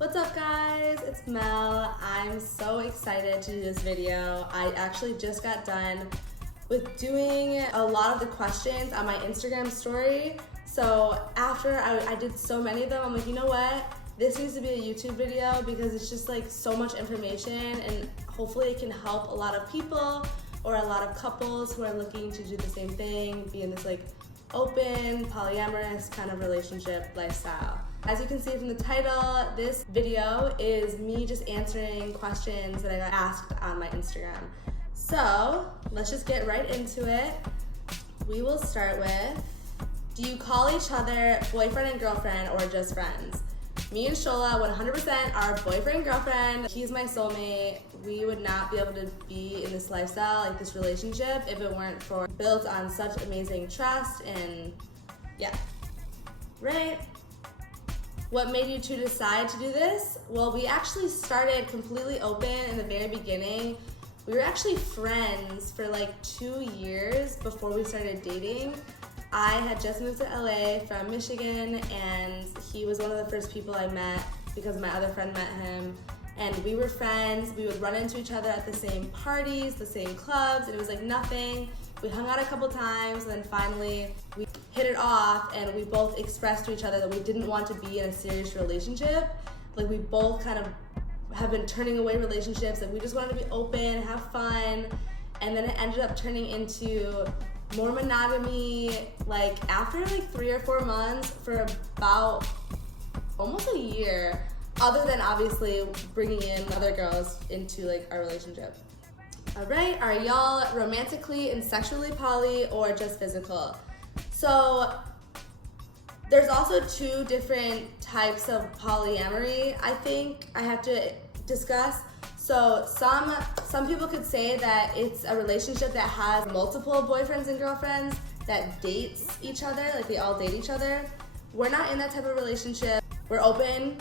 What's up guys, it's Mel. I'm so excited to do this video. I actually just got done with doing a lot of the questions on my Instagram story. So after I did so many of them, I'm like, you know what? This needs to be a YouTube video because it's just like so much information and hopefully it can help a lot of people or a lot of couples who are looking to do the same thing, be in this like open, polyamorous kind of relationship lifestyle. As you can see from the title, this video is me just answering questions that I got asked on my Instagram. So let's just get right into it. We will start with, do you call each other boyfriend and girlfriend or just friends? Me and Shola 100% are boyfriend and girlfriend. He's my soulmate. We would not be able to be in this lifestyle, like this relationship, if it weren't for built on such amazing trust and yeah, right? What made you two decide to do this? Well, we actually started completely open in the very beginning. We were actually friends for like 2 years before we started dating. I had just moved to LA from Michigan and he was one of the first people I met because my other friend met him. And we were friends. We would run into each other at the same parties, the same clubs, and it was like nothing. We hung out a couple times and then finally we hit it off and we both expressed to each other that we didn't want to be in a serious relationship. Like we both kind of have been turning away relationships, like we just wanted to be open, have fun, and then it ended up turning into more monogamy like after like 3 or 4 months for about almost a year, other than obviously bringing in other girls into like our relationship. All right, are y'all romantically and sexually poly or just physical? So there's also 2 different types of polyamory I think I have to discuss. So some people could say that it's a relationship that has multiple boyfriends and girlfriends that dates each other, like they all date each other. We're not in that type of relationship. We're open.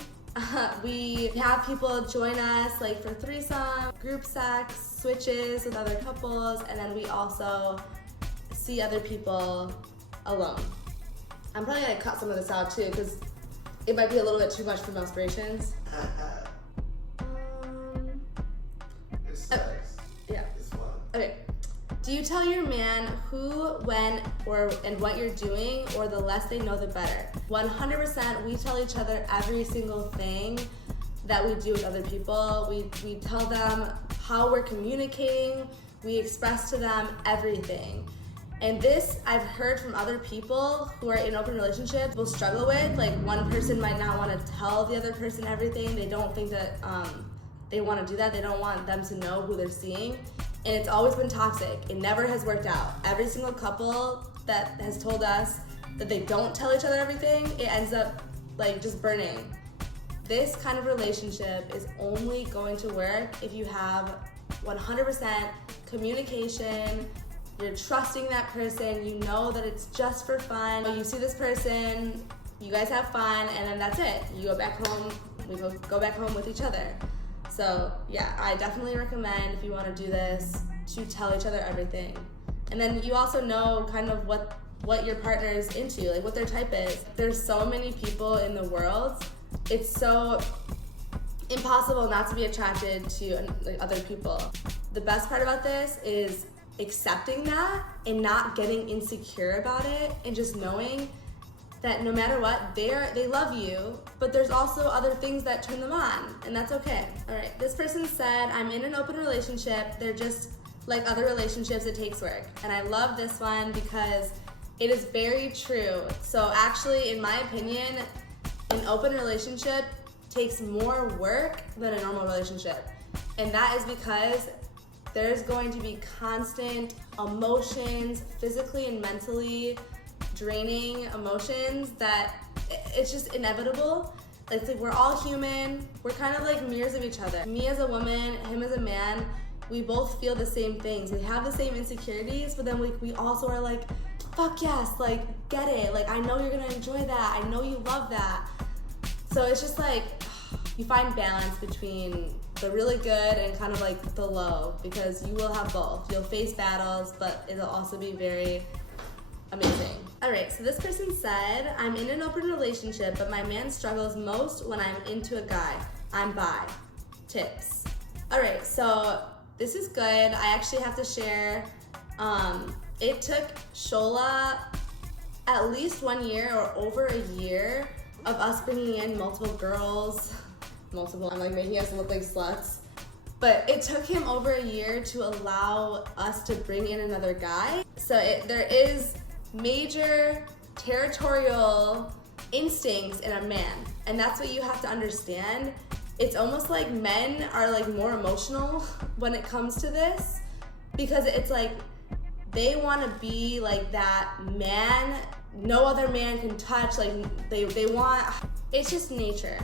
We have people join us like for threesome, group sex, switches with other couples, and then we also see other people alone. I'm probably gonna cut some of this out too because it might be a little bit too much for most aspirations. It's sex. Yeah. It's fun. Okay. Do you tell your man who, when, and what you're doing, or the less they know the better? 100% we tell each other every single thing that we do with other people. We tell them how we're communicating, we express to them everything. And this I've heard from other people who are in open relationships will struggle with. Like one person might not want to tell the other person everything. They don't think that they want to do that. They don't want them to know who they're seeing. And it's always been toxic. It never has worked out. Every single couple that has told us that they don't tell each other everything, it ends up like just burning. This kind of relationship is only going to work if you have 100% communication, you're trusting that person, you know that it's just for fun. You see this person, you guys have fun, and then that's it. You go back home, we go back home with each other. So yeah, I definitely recommend if you want to do this to tell each other everything. And then you also know kind of what your partner is into, like what their type is. There's so many people in the world. It's so impossible not to be attracted to like other people. The best part about this is accepting that and not getting insecure about it and just knowing that no matter what, they love you, but there's also other things that turn them on, and that's okay. All right, this person said, I'm in an open relationship. They're just like other relationships, it takes work. And I love this one because it is very true. So actually, in my opinion, an open relationship takes more work than a normal relationship. And that is because there's going to be constant emotions, physically and mentally, draining emotions that it's just inevitable. It's like we're all human. We're kind of like mirrors of each other. Me as a woman, him as a man, we both feel the same things. We have the same insecurities, but then we also are like, fuck yes, like get it. Like I know you're gonna enjoy that. I know you love that. So it's just like you find balance between the really good and kind of like the low because you will have both. You'll face battles, but it'll also be very amazing. All right, so this person said, I'm in an open relationship, but my man struggles most when I'm into a guy. I'm bi. Tips. All right, so this is good. I actually have to share, it took Shola at least 1 year or over a year of us bringing in multiple girls. I'm like making us look like sluts. But it took him over a year to allow us to bring in another guy. So there is major territorial instincts in a man. And that's what you have to understand. It's almost like men are like more emotional when it comes to this, because it's like they want to be like that man no other man can touch. Like they want, it's just nature.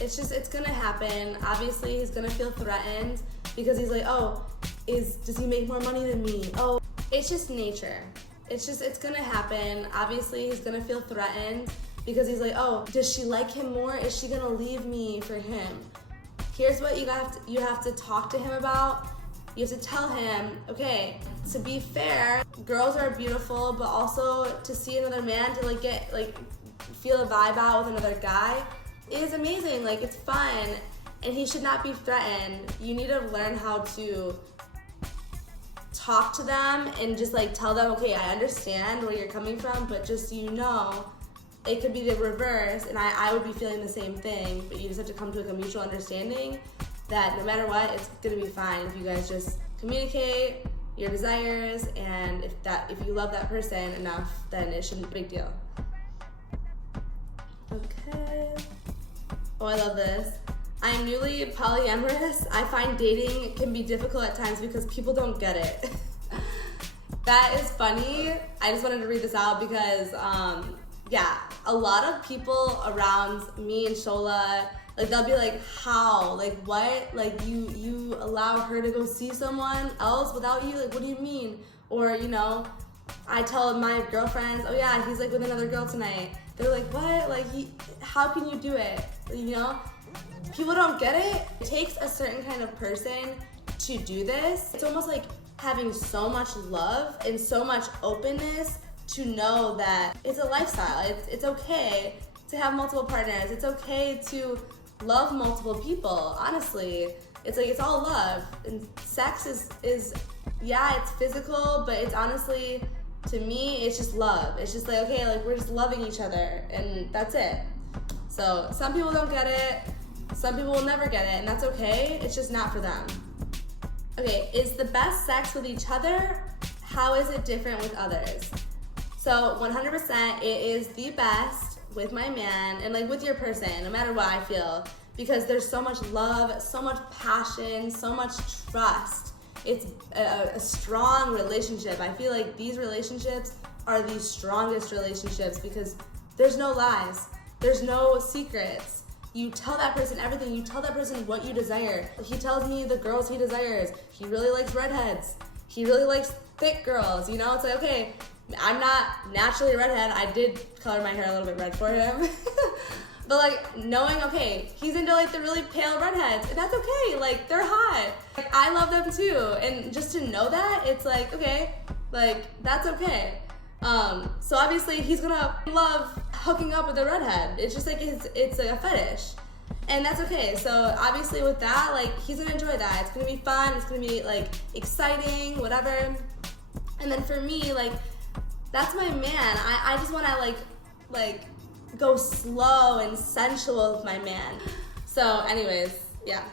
It's gonna happen. Obviously he's gonna feel threatened because he's like, oh, does he make more money than me? Oh, it's just nature. It's gonna happen. Obviously he's gonna feel threatened because he's like, oh, does she like him more? Is she gonna leave me for him? Here's what you have to talk to him about. You have to tell him, okay, to be fair, girls are beautiful, but also to see another man, to feel a vibe out with another guy is amazing. Like, it's fun, and he should not be threatened. You need to learn how to talk to them and just like tell them, okay, I understand where you're coming from, but just so you know, it could be the reverse, and I would be feeling the same thing, but you just have to come to like a mutual understanding that no matter what, it's gonna be fine if you guys just communicate your desires, and if you love that person enough, then it shouldn't be a big deal. Okay. Oh, I love this. I am newly polyamorous. I find dating can be difficult at times because people don't get it. That is funny. I just wanted to read this out because, yeah, a lot of people around me and Shola, like, they'll be like, how? Like, what? Like, you allowed her to go see someone else without you? Like, what do you mean? Or, you know, I tell my girlfriends, oh yeah, he's like with another girl tonight. They're like, what? Like, how can you do it? You know? People don't get it. It takes a certain kind of person to do this. It's almost like having so much love and so much openness to know that it's a lifestyle. It's okay to have multiple partners. It's okay to love multiple people. Honestly, it's like, it's all love. And sex is yeah, it's physical, but it's honestly, to me, it's just love. It's just like, okay, like, we're just loving each other, and that's it. So some people don't get it. Some people will never get it, and that's okay. It's just not for them. Okay, is the best sex with each other? How is it different with others? So 100% it is the best with my man, and like with your person, no matter what I feel, because there's so much love, so much passion, so much trust. It's a strong relationship. I feel like these relationships are the strongest relationships because there's no lies, there's no secrets. You tell that person everything. You tell that person what you desire. He tells me the girls he desires. He really likes redheads. He really likes thick girls. You know, it's like, okay, I'm not naturally a redhead. I did color my hair a little bit red for him. But like, knowing, okay, he's into like the really pale redheads, and that's okay. Like, they're hot. Like, I love them too. And just to know that, it's like, okay, like, that's okay. So obviously he's gonna love hooking up with a redhead. It's just like, it's like a fetish, and that's okay. So obviously with that, like, he's gonna enjoy that. It's gonna be fun. It's gonna be like exciting, whatever. And then for me, like, that's my man. I just wanna like go slow and sensual with my man. So anyways, yeah.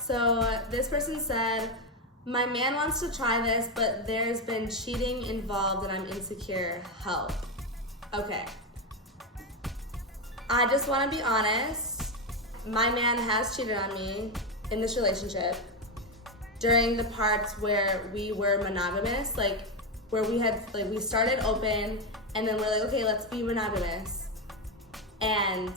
So this person said, my man wants to try this, but there's been cheating involved and I'm insecure. Help. Okay. I just want to be honest. My man has cheated on me in this relationship during the parts where we were monogamous, like where we had, like, we started open and then we're like, okay, let's be monogamous. And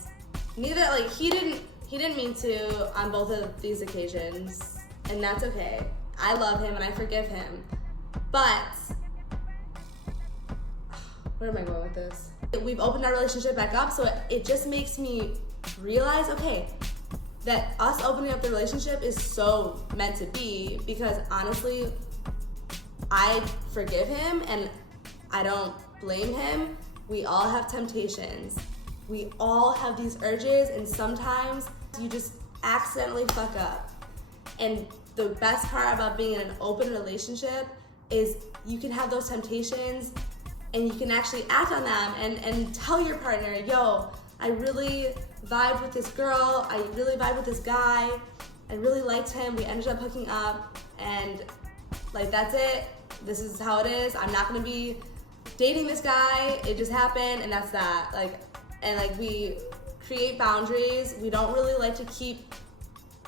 neither, like, he didn't mean to on both of these occasions, and that's okay. I love him and I forgive him. But, where am I going with this? We've opened our relationship back up, so it just makes me realize, okay, that us opening up the relationship is so meant to be, because honestly, I forgive him and I don't blame him. We all have temptations. We all have these urges, and sometimes you just accidentally fuck up. And the best part about being in an open relationship is you can have those temptations and you can actually act on them and tell your partner, yo, I really vibed with this girl, I really vibed with this guy, I really liked him, we ended up hooking up, and like that's it, this is how it is, I'm not gonna be dating this guy, it just happened, and that's that. And we create boundaries. We don't really like to keep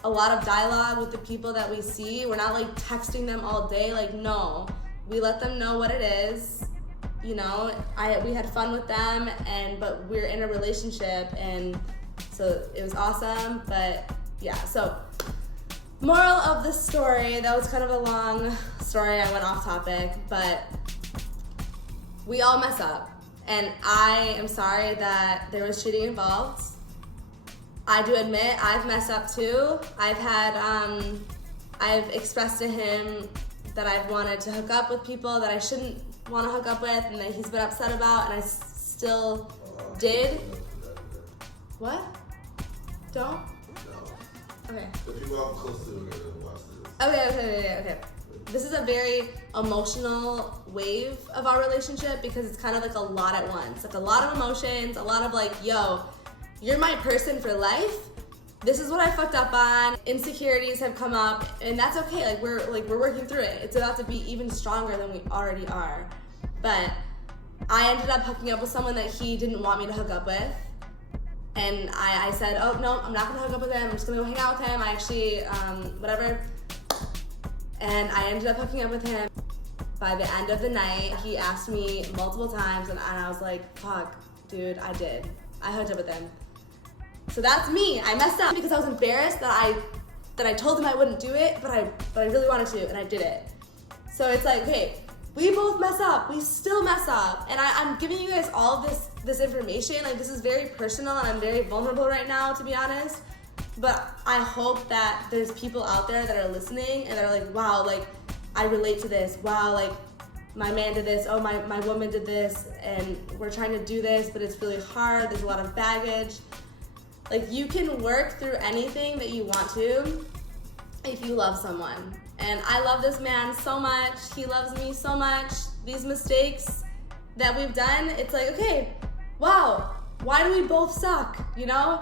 a lot of dialogue with the people that we see. We're not like texting them all day, like no. We let them know what it is. You know, we had fun with them, but we're in a relationship, and so it was awesome. But yeah, so moral of the story, that was kind of a long story, I went off topic, but we all mess up. And I am sorry that there was cheating involved. I do admit I've messed up too. I've expressed to him that I've wanted to hook up with people that I shouldn't want to hook up with, and that he's been upset about, and I still did. What? Don't? No. Okay. The people I'm close to are gonna watch this. Okay. This is a very emotional wave of our relationship because it's kind of like a lot at once. Like a lot of emotions, a lot of like, yo, you're my person for life. This is what I fucked up on. Insecurities have come up, and that's okay. Like we're working through it. It's about to be even stronger than we already are. But I ended up hooking up with someone that he didn't want me to hook up with. And I said, oh no, I'm not gonna hook up with him. I'm just gonna go hang out with him. I actually, whatever. And I ended up hooking up with him. By the end of the night, he asked me multiple times, and I was like, fuck, dude, I did. I hooked up with him. So that's me. I messed up because I was embarrassed that I told him I wouldn't do it, but I really wanted to, and I did it. So it's like, okay, we both mess up. We still mess up. And I'm giving you guys all of this information. Like, this is very personal, and I'm very vulnerable right now, to be honest. But I hope that there's people out there that are listening and that are like, wow, like, I relate to this. Wow, like, my man did this. Oh, my woman did this. And we're trying to do this, but it's really hard. There's a lot of baggage. Like, you can work through anything that you want to if you love someone. And I love this man so much. He loves me so much. These mistakes that we've done, it's like, okay, wow, why do we both suck, you know?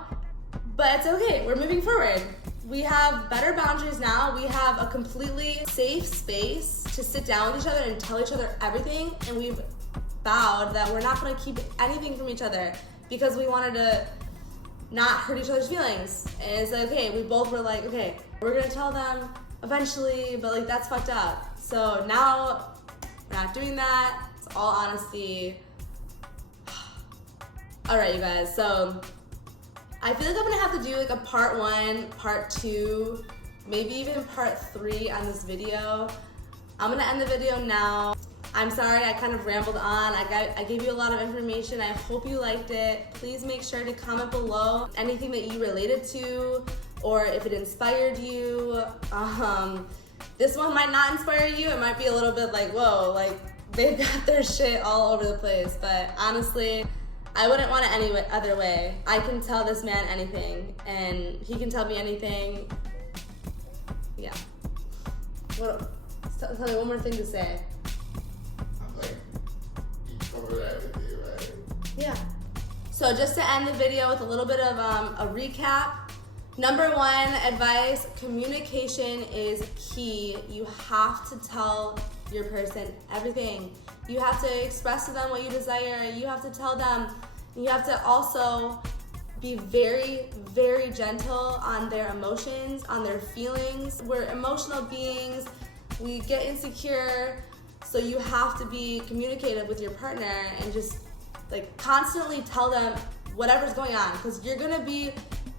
But it's okay, we're moving forward. We have better boundaries now. We have a completely safe space to sit down with each other and tell each other everything. And we've vowed that we're not gonna keep anything from each other because we wanted to not hurt each other's feelings. And it's like, okay, we both were like, okay, we're gonna tell them eventually, but like that's fucked up. So now we're not doing that. It's all honesty. All right, you guys, so I feel like I'm gonna have to do like a part 1, part 2, maybe even part 3 on this video. I'm gonna end the video now. I'm sorry I kind of rambled on. I gave you a lot of information. I hope you liked it. Please make sure to comment below anything that you related to or if it inspired you. This one might not inspire you. It might be a little bit like, whoa, like they've got their shit all over the place. But honestly, I wouldn't want it any other way. I can tell this man anything, and he can tell me anything. Yeah. Tell me one more thing to say. Like, you covered everything, right? Yeah. So just to end the video with a little bit of a recap. Number 1 advice, communication is key. You have to tell your person everything. You have to express to them what you desire. You have to tell them. You have to also be very, very gentle on their emotions, on their feelings. We're emotional beings. We get insecure. So you have to be communicative with your partner and just like constantly tell them whatever's going on, because you're gonna be,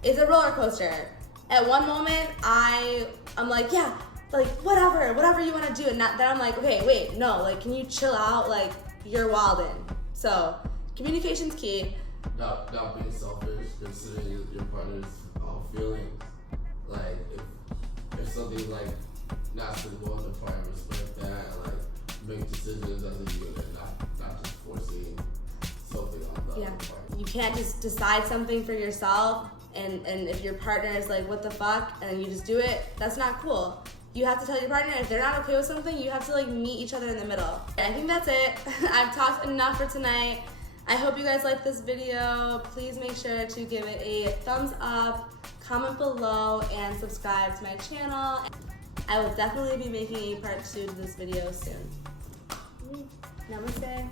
it's a roller coaster. At one moment, I'm like, yeah, like whatever you want to do, and then I'm like, okay, wait, no, like, can you chill out? Like, you're wildin'. So communication's key. Not being selfish, considering your partner's feelings. Like, if something like not so well, the partner respect that. Like, make decisions as a unit, not just forcing something on the other party. You can't just decide something for yourself, and if your partner is like, what the fuck, and you just do it, that's not cool. You have to tell your partner, if they're not okay with something, you have to like meet each other in the middle. I think that's it. I've talked enough for tonight. I hope you guys liked this video. Please make sure to give it a thumbs up, comment below, and subscribe to my channel. I will definitely be making a part 2 to this video soon. Namaste.